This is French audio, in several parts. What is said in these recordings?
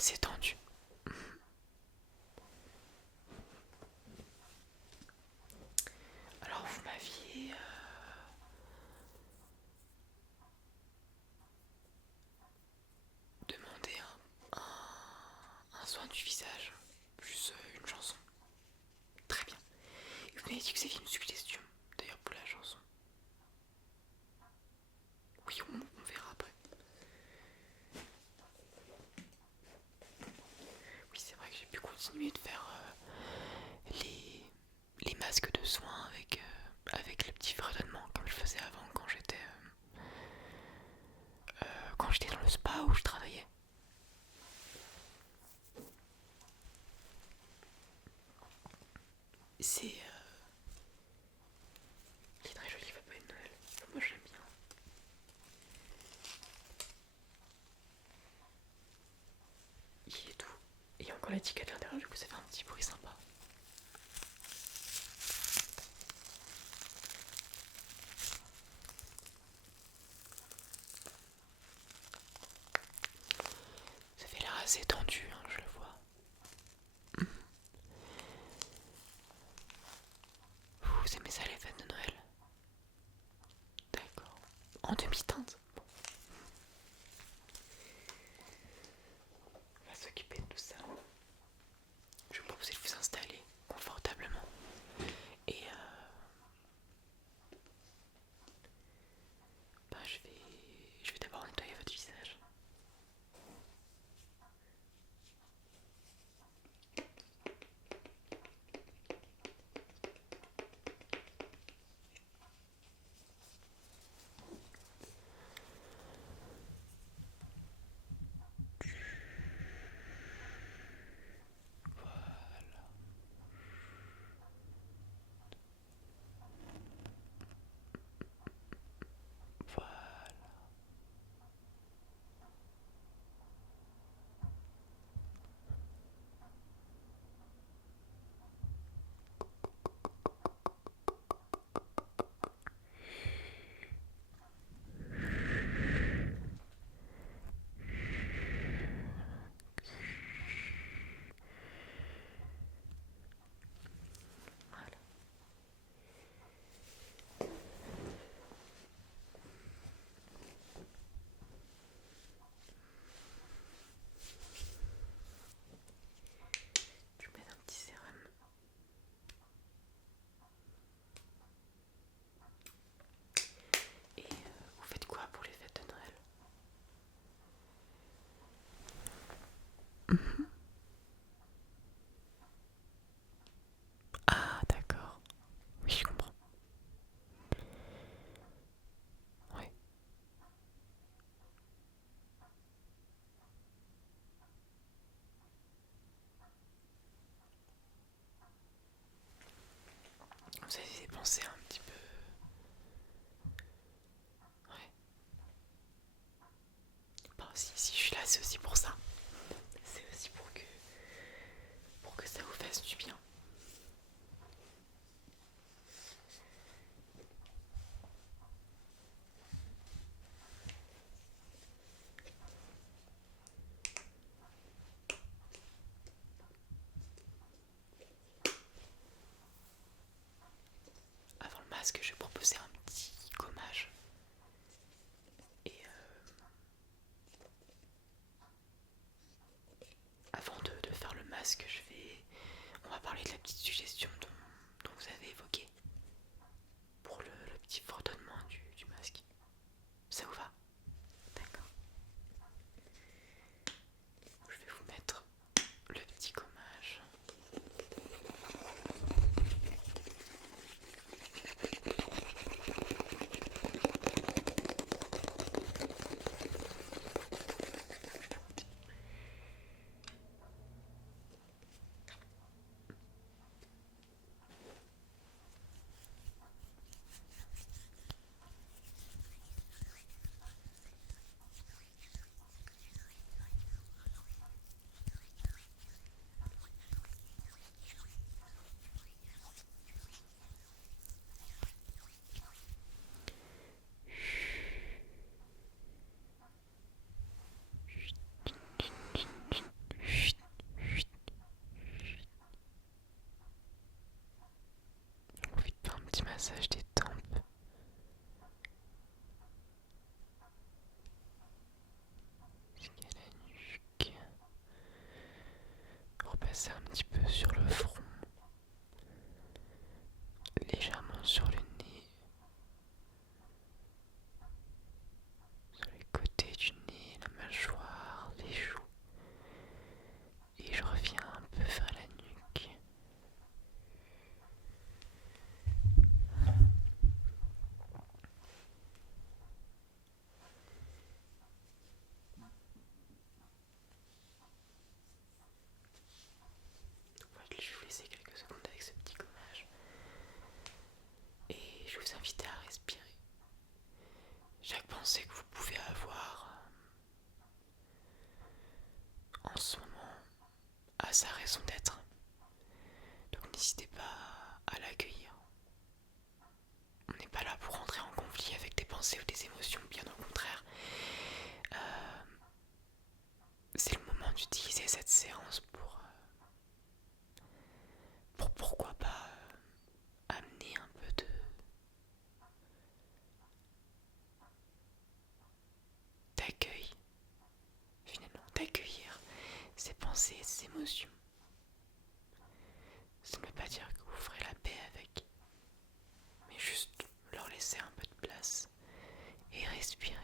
assez tendu. Alors vous m'aviez demandé un soin du visage, plus une chanson. Très bien. Et vous m'avez dit que vous aviez une suggestion, d'ailleurs pour la chanson. Oui, on verra après. Oui, c'est vrai que j'ai pu continuer de faire les masques de soins avec le petit fredonnement comme je faisais avant quand j'étais dans le spa où je travaillais. Il est très joli, Papa de Noël. Enfin, moi je l'aime bien. Il est doux. Et il y a encore l'étiquette à l'intérieur, du coup ça fait un petit bruit sympa. Ça fait l'air assez tendu, hein, je le vois. Vous aimez ça les fêtes de Noël? D'accord. En demi-teinte. Bon. On va s'occuper de tout ça. Je vais vous proposer de vous installer confortablement. Et je vais d'abord nettoyer votre visage. Voilà. Voilà. Je vais mettre un petit sérum. Et vous faites quoi pour les fêtes de Noël? Ah d'accord. Oui, je comprends. Ouais. Vous avez pensé un petit peu. Ouais. Bon, si je suis là, c'est aussi pour ça. C'est aussi pour que ça vous fasse du bien. Avant le masque, je vais proposer un petit gommage. Et avant de faire le masque, on va parler de la petite suggestion dont vous avez évoqué pour le petit fredonnement du masque. Ça vous va? D'accord. Je vais vous mettre le petit gommage. passer un petit peu sur le front, légèrement sur le nez, sur les côtés du nez, la mâchoire, les joues. Et je reviens un peu vers la nuque. Voilà, je vais vous laisser quelques secondes avec ce petit gommage. Et je vous invite à respirer. Chaque pensée que vous pouvez avoir en ce moment a sa raison d'être. Donc n'hésitez pas à l'accueillir. On n'est pas là pour entrer en conflit avec des pensées ou des émotions, bien au contraire. C'est le moment d'utiliser cette séance pour pourquoi pas amener un peu d'accueil, finalement, d'accueillir ces pensées et ces émotions. Ça ne veut pas dire que vous ferez la paix avec, mais juste leur laisser un peu de place et respirer.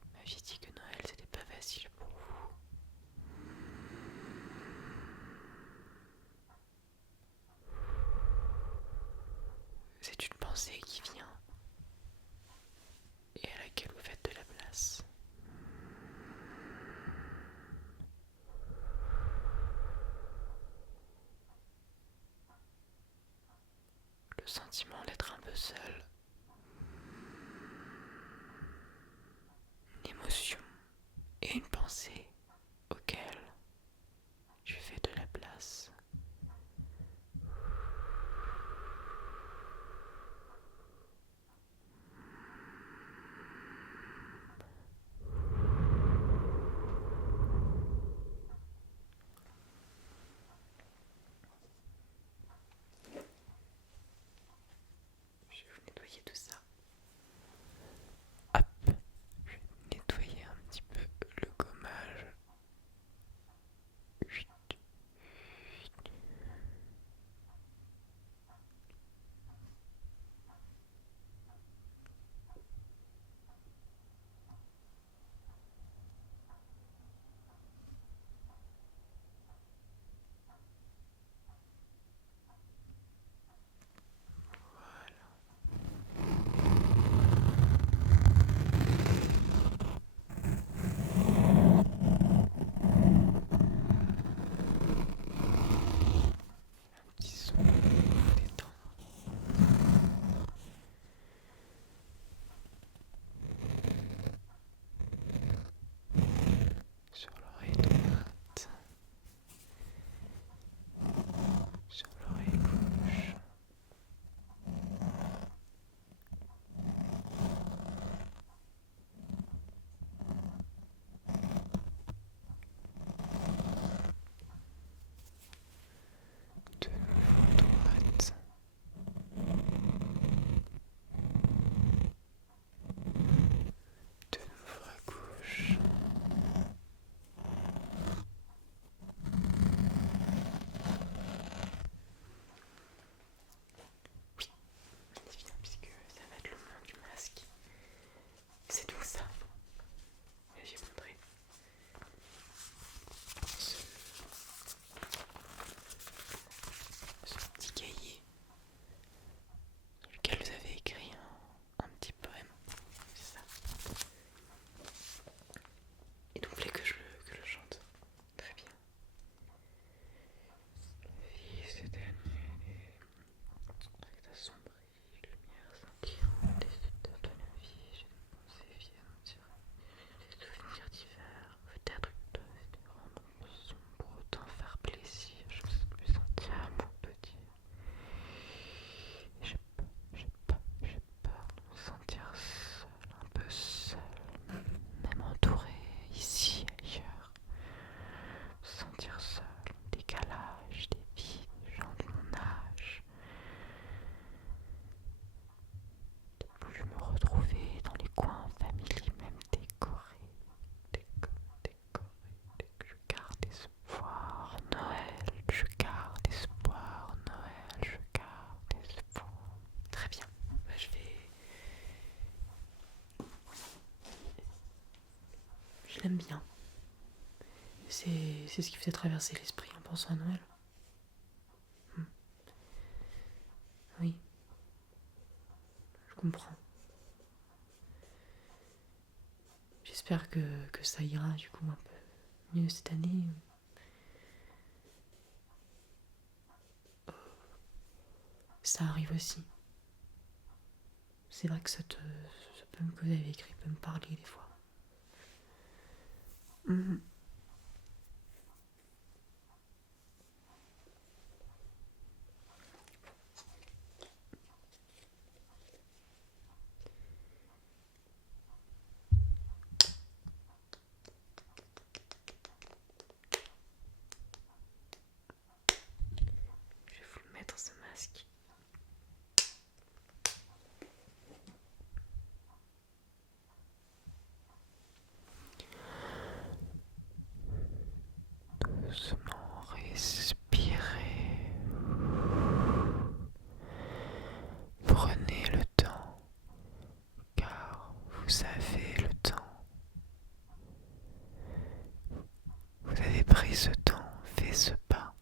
Vous m'aviez dit que Noël c'était pas facile pour vous. C'est une pensée qui vient et à laquelle vous faites de la place. Le sentiment d'être un peu seul. Une émotion et une pensée auxquelles tu fais de la place. Je vais vous nettoyer Je l'aime bien. C'est ce qui faisait traverser l'esprit en pensant à Noël. Oui, je comprends. J'espère que ça ira du coup un peu mieux cette année. Ça arrive aussi. C'est vrai que ce poème que vous avez écrit peut me parler des fois. Mhm. Je vais vous mettre ce masque. Doucement respirez. Prenez le temps, car vous avez le temps. Vous avez pris ce temps, fait ce pas.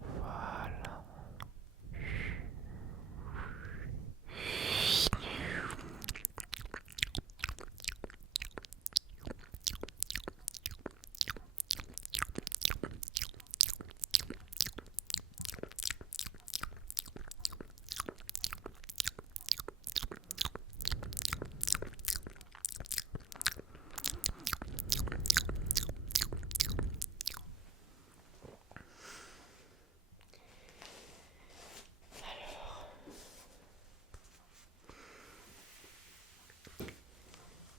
Voilà.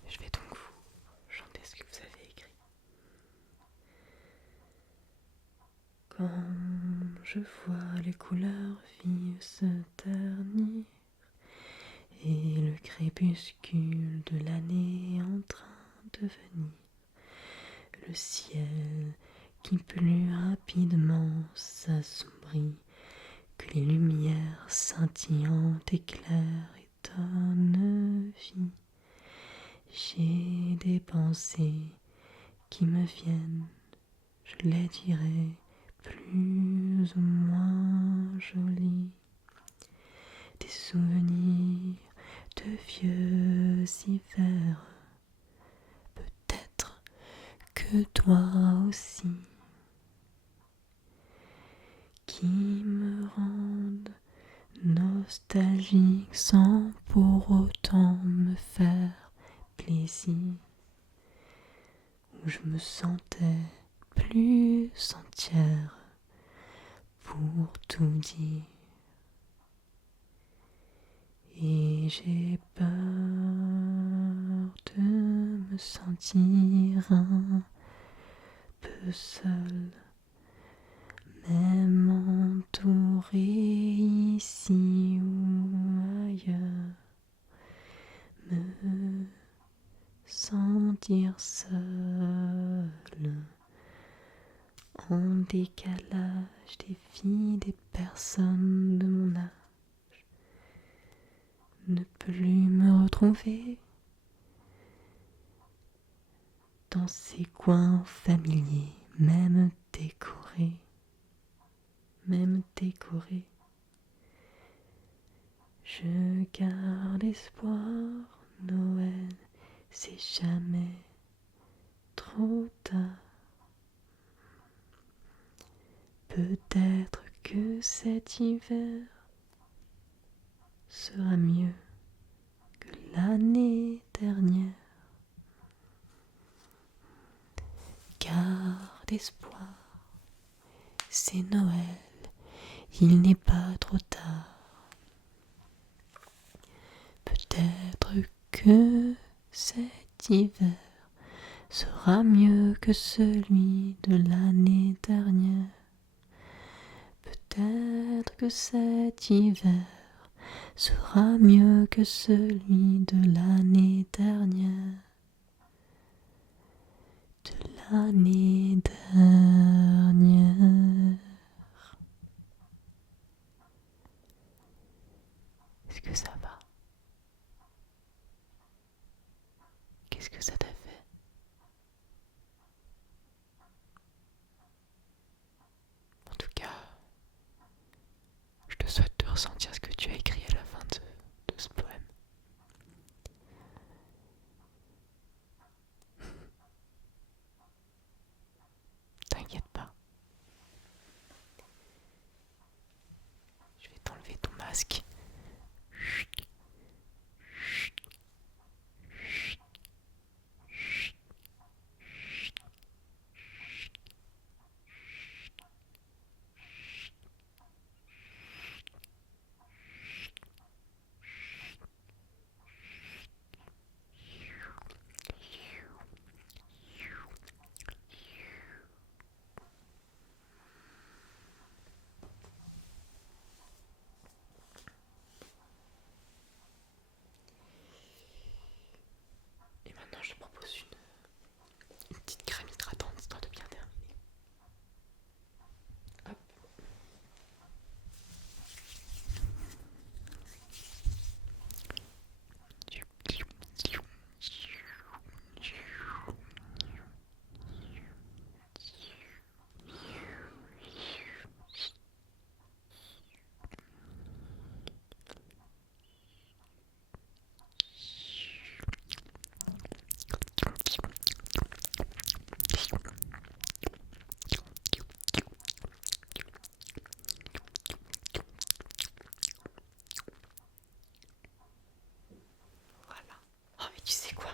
Je vais donc vous chanter ce que vous avez écrit. Quand je vois les couleurs vives se ternir et le crépuscule de l'année en train de venir, le ciel qui plus rapidement s'assombrit que les lumières scintillantes éclairent et donnent vie. J'ai des pensées qui me viennent, je les dirai plus ou moins jolies. Des souvenirs de vieux hivers, peut-être que toi aussi, qui me rendent nostalgique sans pour autant me faire plaisir, où je me sentais plus entière pour tout dire. Et j'ai peur de me sentir un peu seule, même entourée ici ou ailleurs, me sentir seule, en décalage des vies des personnes de mon âge. Ne plus me retrouver dans ces coins familiers, même décorés. Je garde espoir, Noël, c'est jamais trop tard. Peut-être que cet hiver sera mieux que l'année dernière. Garde espoir, c'est Noël, il n'est pas trop tard. Peut-être que cet hiver sera mieux que celui de l'année dernière. Peut-être que cet hiver sera mieux que celui de l'année dernière. De l'année dernière. ressentir ce que tu as écrit à la fin de ce poème. T'inquiète pas. Je vais t'enlever ton masque. Et maintenant je te propose une petite crème hydratante histoire de bien terminer. Hop. Voilà. Oh mais tu sais quoi?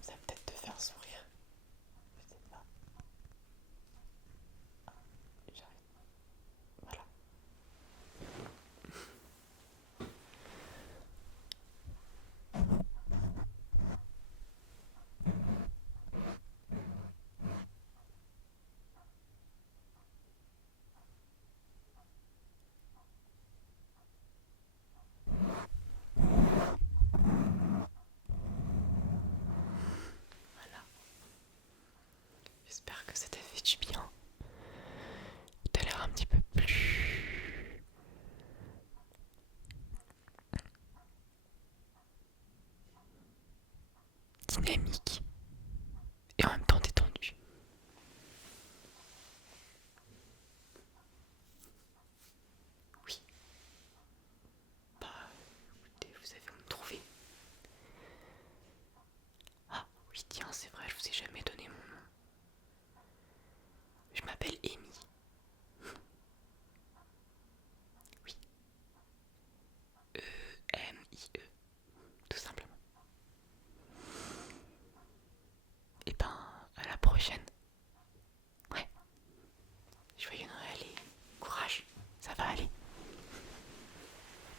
Ça va peut-être te faire sourire. Je sais pas. J'arrive. Voilà. Voilà. J'espère que ça t'a fait du bien. T'as l'air un petit peu plus dynamique.